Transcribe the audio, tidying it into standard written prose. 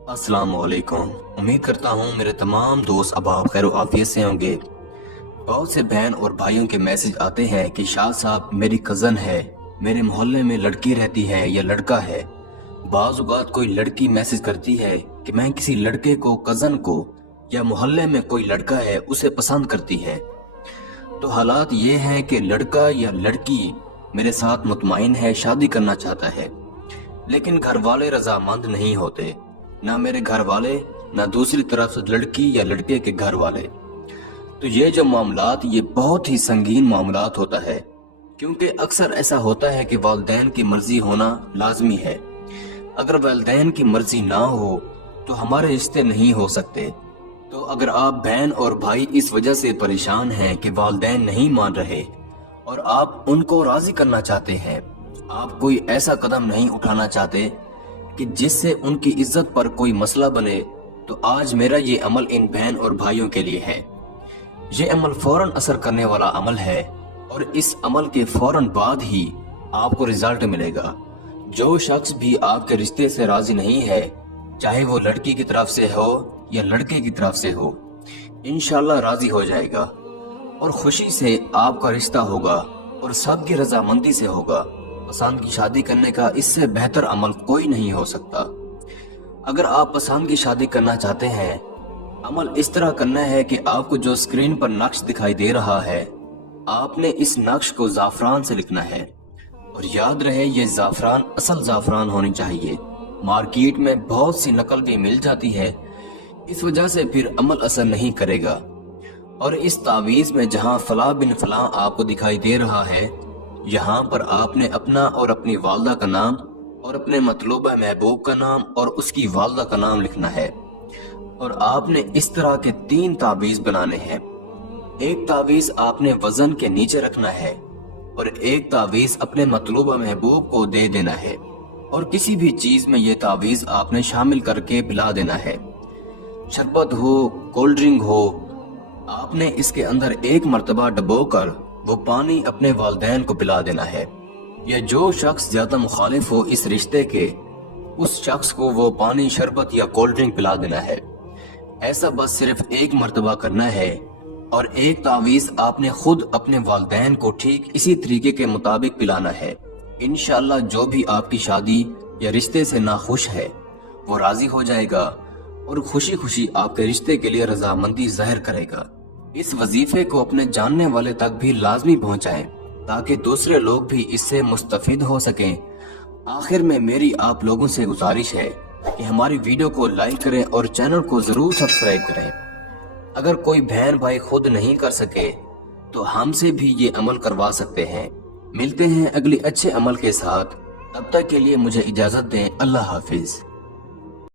अस्सलाम वालेकुम। उम्मीद करता हूँ मेरे तमाम दोस्त अब आप खैर आफियत से होंगे। बहुत से बहन और भाइयों के मैसेज आते हैं कि शाह साहब मेरी कज़न है, मेरे मोहल्ले में लड़की रहती है या लड़का है। बाज़ औक़ात कोई लड़की मैसेज करती है कि मैं किसी लड़के को, कज़न को या मोहल्ले में कोई लड़का है उसे पसंद करती है। तो हालात ये हैं कि लड़का या लड़की मेरे साथ मुतमईन है, शादी करना चाहता है, लेकिन घर वाले रजामंद नहीं होते, ना मेरे घर वाले ना दूसरी तरफ से लड़की या लड़के के घर वाले। तो ये जो मामलात ये बहुत ही संगीन मामलात होता है, क्योंकि अक्सर ऐसा होता है कि वालिदैन की मर्जी होना लाजमी है। अगर वालिदैन की मर्जी ना हो तो हमारे रिश्ते नहीं हो सकते। तो अगर आप बहन और भाई इस वजह से परेशान हैं कि वालिदैन नहीं मान रहे और आप उनको राजी करना चाहते हैं, आप कोई ऐसा कदम नहीं उठाना चाहते कि जिससे उनकी इज्जत पर कोई मसला बने, तो आज मेरा ये अमल इन बहन और भाइयों के लिए है। ये अमल फौरन असर करने वाला अमल है और इस अमल के फौरन बाद ही आपको रिजल्ट मिलेगा। जो शख्स भी आपके रिश्ते से राजी नहीं है, चाहे वो लड़की की तरफ से हो या लड़के की तरफ से हो, इंशाल्लाह राजी हो जाएगा और खुशी से आपका रिश्ता होगा और सबकी रजामंदी से होगा। पसंद की शादी करने का इससे बेहतर अमल कोई नहीं हो सकता। अगर आप पसंद की शादी करना चाहते हैं, अमल इस तरह करना है कि आपको जो स्क्रीन पर नक्श दिखाई दे रहा है, आपने इस नक्श को ज़ाफ़रान से लिखना है। और याद रहे ये ज़ाफ़रान असल ज़ाफ़रान होनी चाहिए। मार्केट में बहुत सी नकल भी मिल जाती है, इस वजह से फिर अमल असर नहीं करेगा। और इस तावीज़ में जहाँ फला बिन फला आपको दिखाई दे रहा है, यहाँ पर आपने अपना और अपनी वालदा का नाम और अपने मतलूबा महबूब का नाम और उसकी वालदा का नाम लिखना है। और आपने इस तरह के 3 तावीज़ बनाने हैं। एक तावीज़ आपने वजन के नीचे रखना है और एक तावीज़ अपने मतलूबा महबूब को दे देना है। और किसी भी चीज में ये तावीज़ आपने शामिल करके पिला देना है। शरबत हो, कोल्ड ड्रिंक हो, आपने इसके अंदर एक मर्तबा डबोकर वो पानी अपने वालिदैन को पिला देना है। या जो शख्स ज्यादा मुखालिफ हो इस रिश्ते के, उस शख्स को वो पानी, शरबत या कोल्ड ड्रिंक पिला देना है। ऐसा बस सिर्फ एक मर्तबा करना है। और एक तावीज़ आपने खुद अपने वालिदैन को ठीक इसी तरीके के मुताबिक पिलाना है। इंशाल्लाह जो भी आपकी शादी या रिश्ते से नाखुश है, वो राजी हो जाएगा और खुशी खुशी आपके रिश्ते के लिए रजामंदी जाहिर करेगा। इस वजीफे को अपने जानने वाले तक भी लाजमी पहुंचाएं, ताकि दूसरे लोग भी इससे मुस्तफिद हो सकें। आखिर में मेरी आप लोगों से गुजारिश है कि हमारी वीडियो को लाइक करें और चैनल को जरूर सब्सक्राइब करें। अगर कोई बहन भाई खुद नहीं कर सके तो हमसे भी ये अमल करवा सकते हैं। मिलते हैं अगले अच्छे अमल के साथ, तब तक के लिए मुझे इजाजत दें। अल्लाह हाफिज।